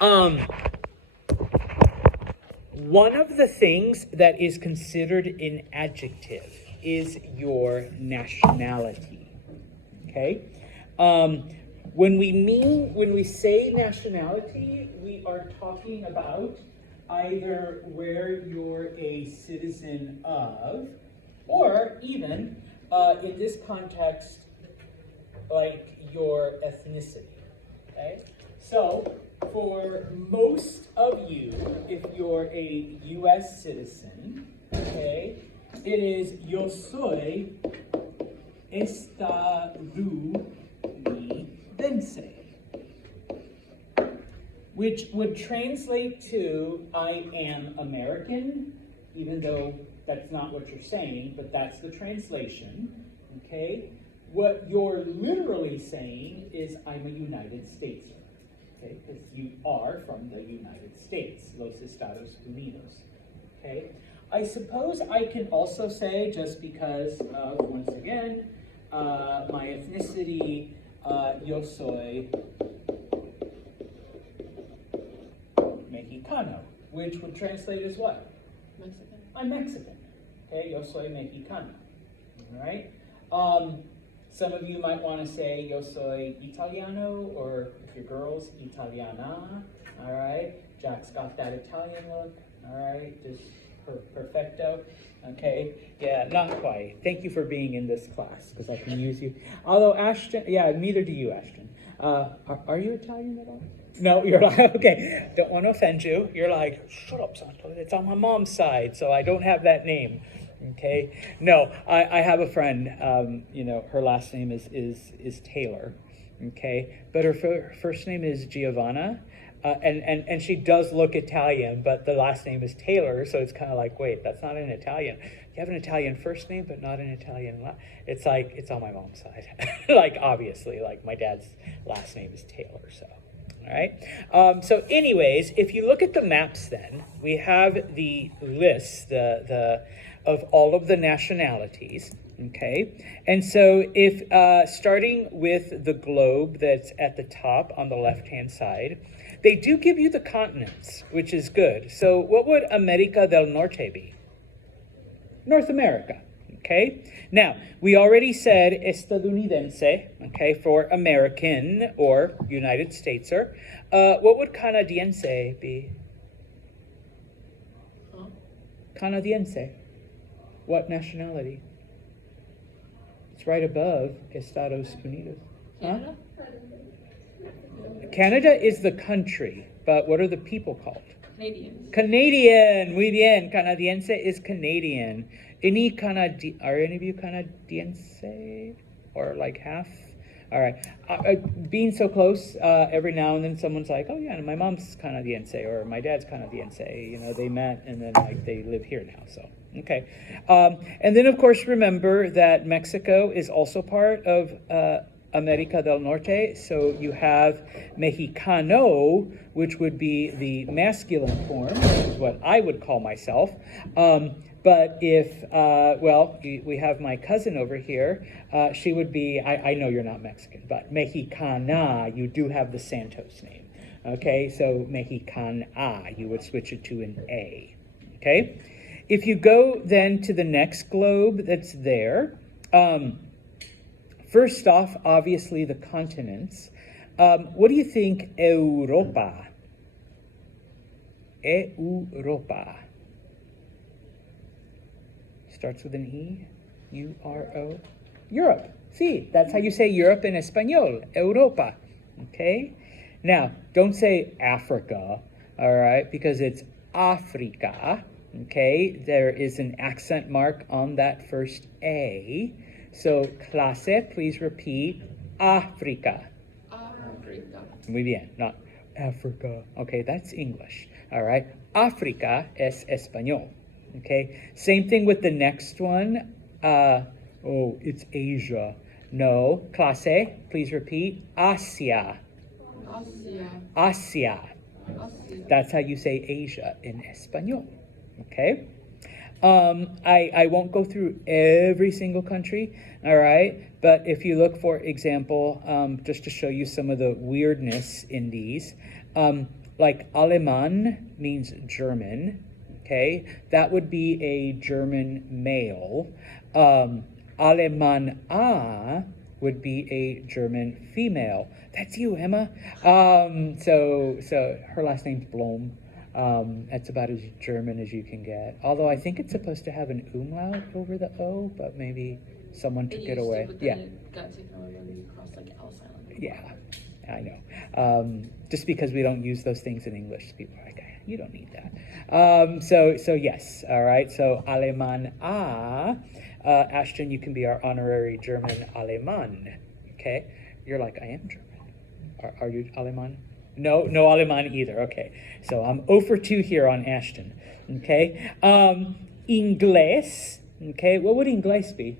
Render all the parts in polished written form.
Um, One of the things that is considered an adjective is your nationality. Okay? When we say nationality, we are talking about either where you're a citizen of, or even, in this context, like your ethnicity. Okay? So, for most of you, if you're a U.S. citizen, okay, it is yo soy estadounidense, which would translate to I am American, even though that's not what you're saying, but that's the translation, okay? What you're literally saying is I'm a United Stateser. Okay, because you are from the United States, Los Estados Unidos. Okay, I suppose I can also say, just because of, once again, my ethnicity, yo soy Mexicano, which would translate as what? Mexican. I'm Mexican. Okay, yo soy Mexicano. All right. Some of you might want to say yo soy Italiano, or if you're girls, Italiana. All right. Jack's got that Italian look. All right. Just perfecto. Okay. Yeah, not quite. Thank you for being in this class, because I can use you. Although Ashton, yeah, neither do you, Ashton. Are you Italian at all? No, you're like, okay, don't want to offend you. You're like, shut up, Santo. It's on my mom's side, so I don't have that name. Okay, no, I have a friend, her last name is Taylor, okay, but her first name is Giovanna, and she does look Italian, but the last name is Taylor, so it's kind of like, wait, that's not an Italian. You have an Italian first name, but not an Italian it's like, it's on my mom's side. Like, obviously, like, my dad's last name is Taylor, so. All right. So anyways, if you look at the maps then, we have the list, of all of the nationalities, okay? And so if, starting with the globe that's at the top on the left-hand side, they do give you the continents, which is good. So what would America del Norte be? North America, okay? Now, we already said estadounidense, okay, for American or United Stateser. What would canadiense be? Canadiense. What nationality? It's right above Estados Unidos. Canada? Canada is the country, but what are the people called? Canadians. Canadian. Muy bien. Canadiense is Canadian. Are any of you Canadiense? Or like half? All right. Being so close, every now and then someone's like, oh yeah, my mom's Canadiense or my dad's Canadiense. They met and then like they live here now. So, okay. And then of course, remember that Mexico is also part of America del Norte. So you have Mexicano, which would be the masculine form, which is what I would call myself. But if, we have my cousin over here. She would be, I know you're not Mexican, but Mexicana, you do have the Santos name. Okay, so Mexicana, you would switch it to an A. Okay, if you go then to the next globe that's there, first off, obviously the continents. What do you think Europa? Europa. Starts with an E, U-R-O. Europe. See, that's how you say Europe in Espanol, Europa. Okay? Now, don't say Africa, all right, because it's Africa. Okay? There is an accent mark on that first A. So, clase, please repeat, Africa. Africa. Muy bien, not Africa. Okay, that's English. All right? Africa es español. Okay, same thing with the next one. It's Asia. No, clase, please repeat. Asia. Asia. That's how you say Asia in Espanol. Okay. I won't go through every single country, all right? But if you look, for example, just to show you some of the weirdness in these, like Aleman means German, okay? That would be a German male. Alemanna would be a German female. That's you, Emma. So her last name's Blom. That's about as German as you can get. Although I think it's supposed to have an umlaut over the O, but maybe someone took it away. But then it got taken away when we crossed like L silent. Yeah, I know. Just because we don't use those things in English, people are like, you don't need that. So yes, all right. So Aleman A. Ashton, you can be our honorary German Aleman. Okay, you're like, I am German. Are you Aleman? No Aleman either. Okay, so I'm 0 for 2 here on Ashton. Okay, Inglés. Okay, what would Inglés be?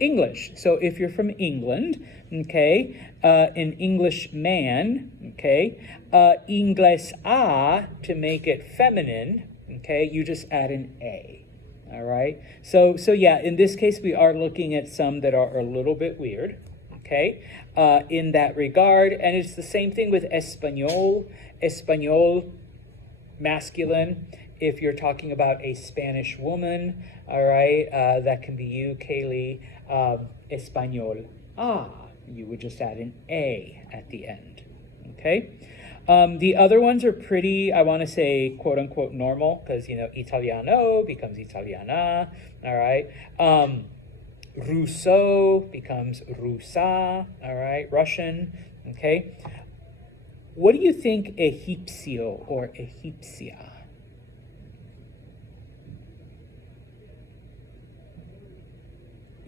English. So if you're from England, okay, an English man, okay, Inglés A, to make it feminine, okay, you just add an A. All right. So yeah, in this case, we are looking at some that are a little bit weird, okay, in that regard. And it's the same thing with Español. Español, masculine. If you're talking about a Spanish woman, all right, that can be you, Kaylee. Español. You would just add an A at the end, okay? The other ones are pretty, I want to say, quote unquote, normal, because, Italiano becomes Italiana, all right? Russo becomes Rusa, all right? Russian, okay? What do you think Egipcio or Egipcia?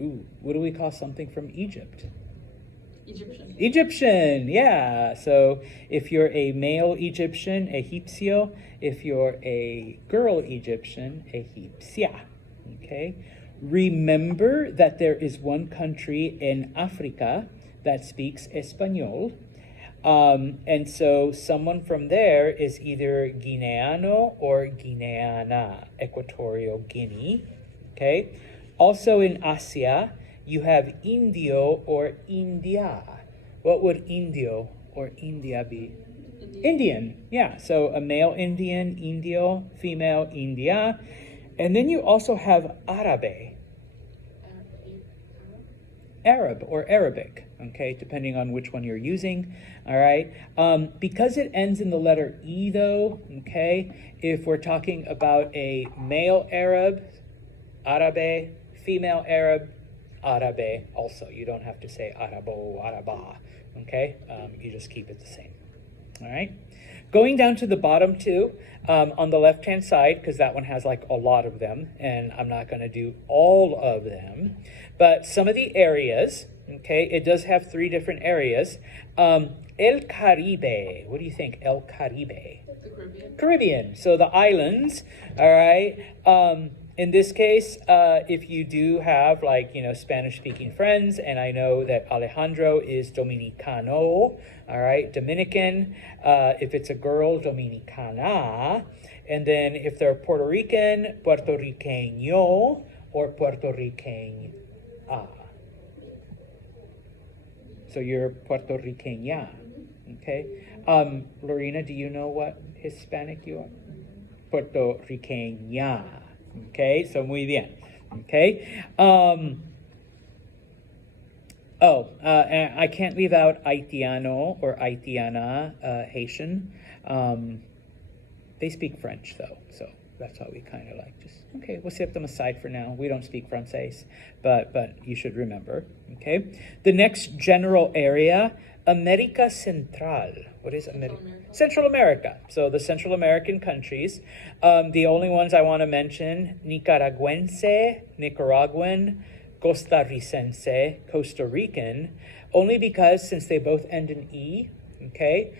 Ooh, what do we call something from Egypt? Egyptian, yeah. So if you're a male Egyptian, Egipcio. If you're a girl Egyptian, Egipcia. Okay. Remember that there is one country in Africa that speaks Espanol. And so someone from there is either Guineano or Guineana, Equatorial Guinea. Okay. Also in Asia, you have Indio or India. What would Indio or India be? Indian, yeah. So a male Indian, Indio, female India. And then you also have Arabe. Arab or Arabic, okay, depending on which one you're using, all right? Because it ends in the letter E, though, okay, if we're talking about a male Arab, Arabe, female Arab, Arabe also. You don't have to say Arabo, Araba, okay? You just keep it the same, all right? Going down to the bottom two, on the left-hand side, because that one has like a lot of them, and I'm not going to do all of them, but some of the areas, okay, it does have 3 different areas. El Caribe, what do you think, El Caribe? The Caribbean. Caribbean, so the islands, all right? In this case, if you do have Spanish-speaking friends, and I know that Alejandro is Dominicano, all right, Dominican. If it's a girl, Dominicana. And then if they're Puerto Rican, Puerto Riqueño or Puerto Riqueña. So you're Puerto Riqueña, okay? Lorena, do you know what Hispanic you are? Puerto Riqueña. Okay, so muy bien. Okay. And I can't leave out Haitiano or Haitiana, Haitian. They speak French, though, so that's how we kind of okay, we'll set them aside for now. We don't speak Francais, but you should remember. Okay. The next general area, America Central. What is America? Central America. So the Central American countries. The only ones I want to mention, Nicaraguense, Nicaraguan, Costarricense, Costa Rican, only because since they both end in E, okay,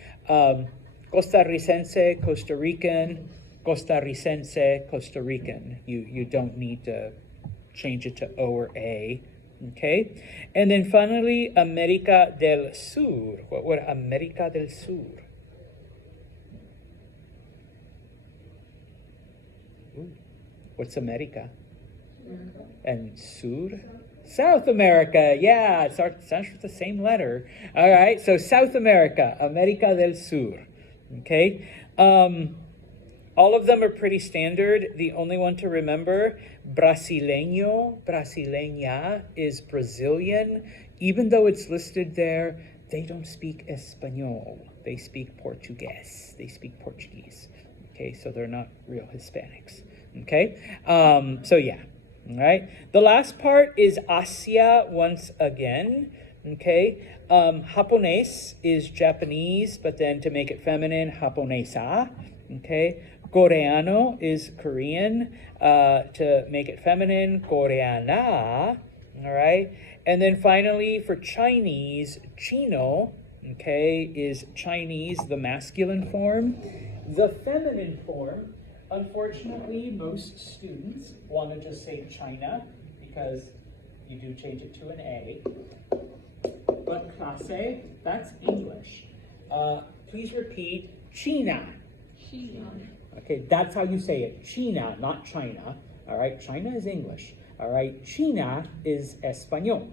Costarricense, Costa Rican, Costarricense, Costa Rican. You don't need to change it to O or A. Okay, and then finally, America del Sur. What would America del Sur? Ooh. What's America? America. And Sur? South America, yeah, it starts with the same letter. All right, so South America, America del Sur. Okay, All of them are pretty standard. The only one to remember, brasileño, brasileña, is Brazilian. Even though it's listed there, they don't speak Espanol. They speak Portuguese. They speak Portuguese. Okay, so they're not real Hispanics. Okay, so yeah, all right. The last part is Asia once again. Okay, Japonés is Japanese, but then to make it feminine, Japonesa. Okay, Coreano is Korean. To make it feminine, Coreana. All right, and then finally for Chinese, Chino. Okay, is Chinese, the masculine form. The feminine form, unfortunately, most students want to just say China because you do change it to an A. But clase, that's English. Please repeat China. China. Okay, that's how you say it. China, not China. All right, China is English. All right, China is Espanol.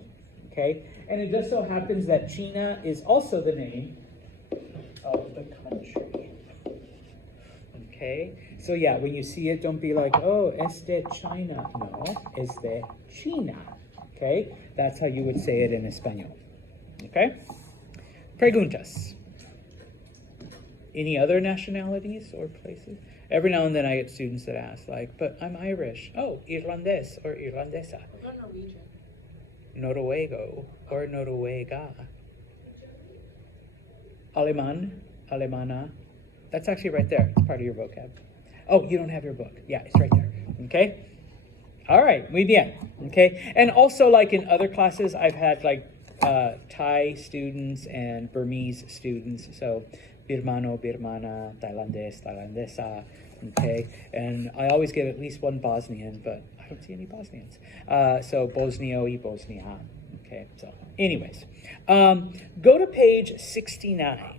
Okay, and it just so happens that China is also the name of the country. Okay, so yeah, when you see it, don't be like, oh, es de China. No, es de China. Okay, that's how you would say it in Espanol. Okay, preguntas. Any other nationalities or places? Every now and then I get students that ask, like, but I'm Irish. Oh, Irlandés or Irlandesa. What about Norwegian? Noruego or Noruega. Alemán, Alemana. That's actually right there. It's part of your vocab. Oh, you don't have your book. Yeah, it's right there. Okay? All right, muy bien. Okay? And also, like in other classes, I've had like Thai students and Burmese students. So, Birmano, Birmana, Thailandés, Thailandesa. Okay? And I always get at least one Bosnian, but I don't see any Bosnians. So, Bosnio y Bosnia. Okay? So, anyways, go to page 69.